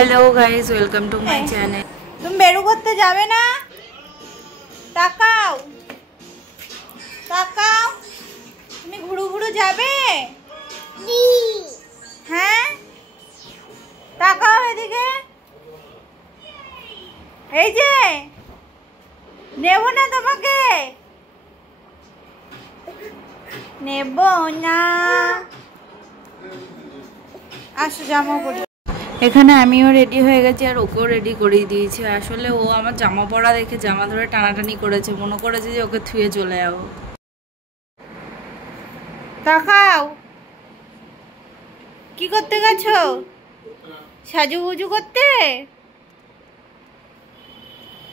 Hello guys, welcome to my channel. तुम बेरु করতে যাবে না? তাকাও তাকাও, তুমি ঘুরু ঘুরু যাবে? হ্যাঁ, তাকাও এদিকে। এই যে নেব না তোমাকে, নেব না। আসো জামা পরি। এখানে আমিও রেডি হয়ে গেছি আর ওকেও রেডি করিয়ে দিয়েছি। আসলে ও আমার জামা পরা দেখে জামা ধরে টানাটানি করেছে, মনে করেছে যে ওকে থুয়ে চলে যাবো। তাকাও, কি করতে গেছো? সাজুগুজু করতে?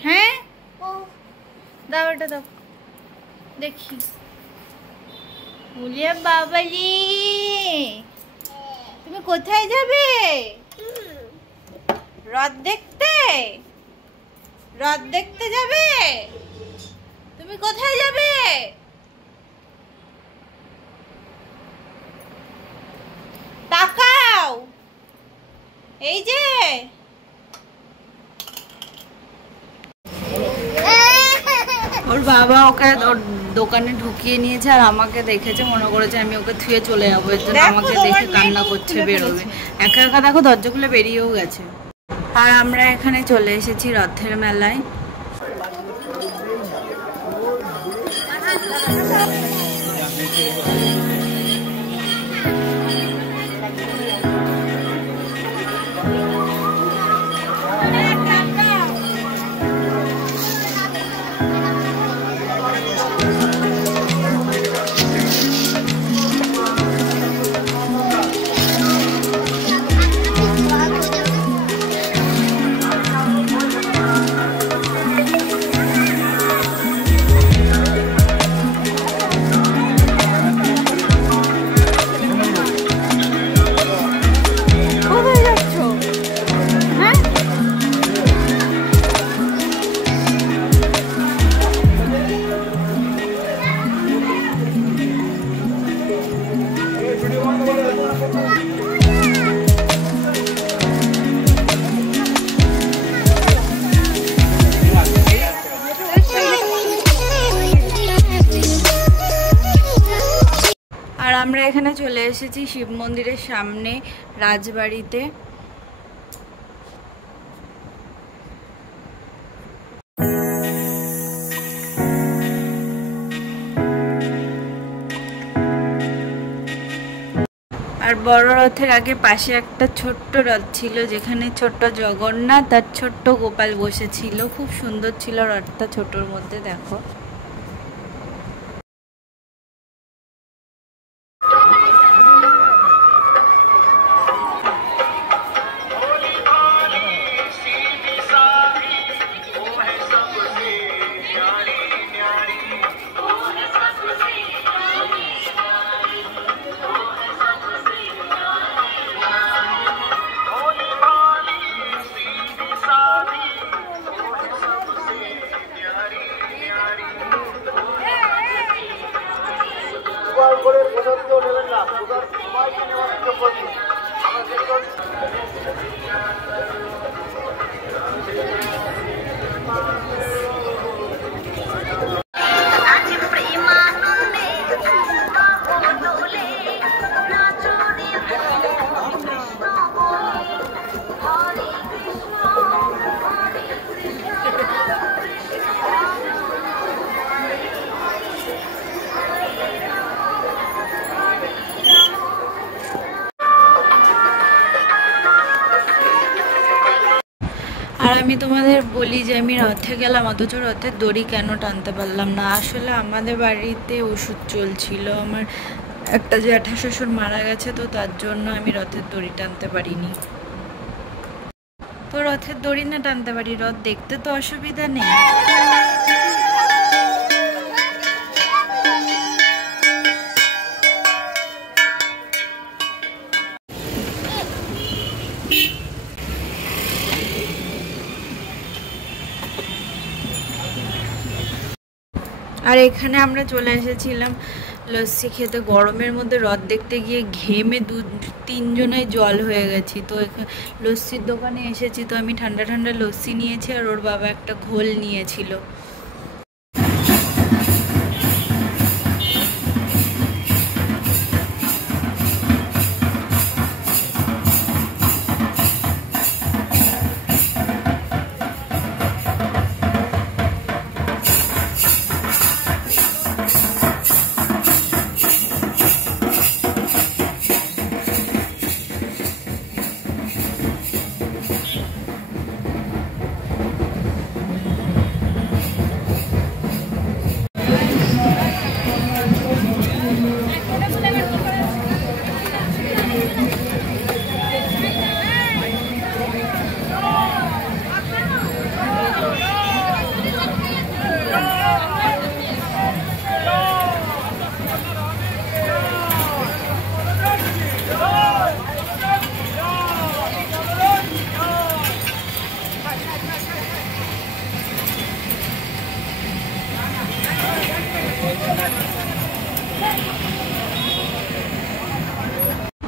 হ্যাঁ, দাও এটা দাও দেখি। বলিয়া বাবালি, তুমি কোথায় যাবে? রথ দেখতে? রথ দেখতে যাবে? তুমি কোথায় যাবে? তাকাও, এই যে ওর বাবা ওকে ওর দোকানে ঢুকিয়ে নিয়েছে আর আমাকে দেখেছে, মনে করেছে আমি ওকে থুয়ে চলে যাবো, এর জন্য আমাকে দেখে কান্না করছে, বেরোবে। একা একা দেখো দরজা খুলে বেরিয়েও গেছে। আর আমরা এখানে চলে এসেছি রথের মেলায়। আর আমরা এখানে চলে এসেছি শিব মন্দিরের সামনে রাজবাড়িতে। আর বড় রথের আগে পাশে একটা ছোট্ট রথ ছিল, যেখানে ছোট্ট জগন্নাথ আর ছোট্ট গোপাল বসেছিল। খুব সুন্দর ছিল রথটা ছোটর মধ্যে, দেখো। আর আমি তোমাদের বলি যে আমি রথে গেলাম, অথচ রথের দড়ি কেন টানতে পারলাম না। আসলে আমাদের বাড়িতে ওষুধ চলছিল, আমার একটা জ্যাঠা শ্বশুর মারা গেছে, তো তার জন্য আমি রথের দড়ি টানতে পারিনি। তো রথের দড়ি না টানতে পারি, রথ দেখতে তো অসুবিধা নেই। আর এখানে আমরা চলে এসেছিলাম লস্যি খেতে গরমের মধ্যে হ্রদ দেখতে গিয়ে ঘেমে 2-3 জনাই জল হয়ে গেছি। তো লস্যির দোকানে এসেছি, তো আমি ঠান্ডা ঠান্ডা লস্যি নিয়েছি আর ওর বাবা একটা ঘোল নিয়েছিল।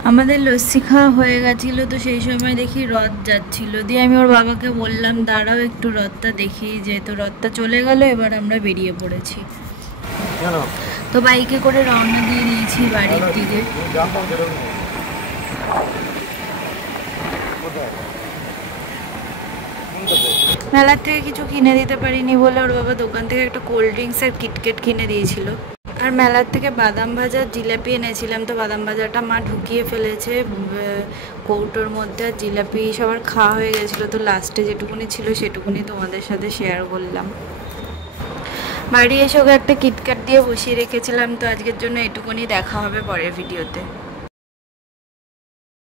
আমাদের লস্যি খাওয়া হয়ে গেছিলো, তো সেই সময় দেখি রথ যাচ্ছিল। দিয়ে আমি ওর বাবাকে বললাম দাঁড়াও একটু রথটা দেখি, যেহেতু রথটা চলে গেল এবার আমরা বেরিয়ে পড়েছি। তো বাইকে করে রওনা দিয়ে দিয়েছি বাড়ির দিকে। মেলার থেকে কিছু কিনে দিতে পারিনি বলে ওর বাবা দোকান থেকে একটা কোল্ড ড্রিঙ্কস আর কিটকেট কিনে দিয়েছিল। আর মেলার থেকে বাদাম ভাজা জিলাপি এনেছিলাম, তো বাদাম ভাজাটা মা ঢুকিয়ে ফেলেছে কৌটোর মধ্যে। আর জিলাপি সবার খাওয়া হয়ে গেছিলো, তো লাস্টে যেটুকুনি ছিল সেটুকুনি তোমাদের সাথে শেয়ার করলাম। বাড়ি এসে ওকে একটা কিটক্যাট দিয়ে বসিয়ে রেখেছিলাম। তো আজকের জন্য এটুকুনি, দেখা হবে পরের ভিডিওতে।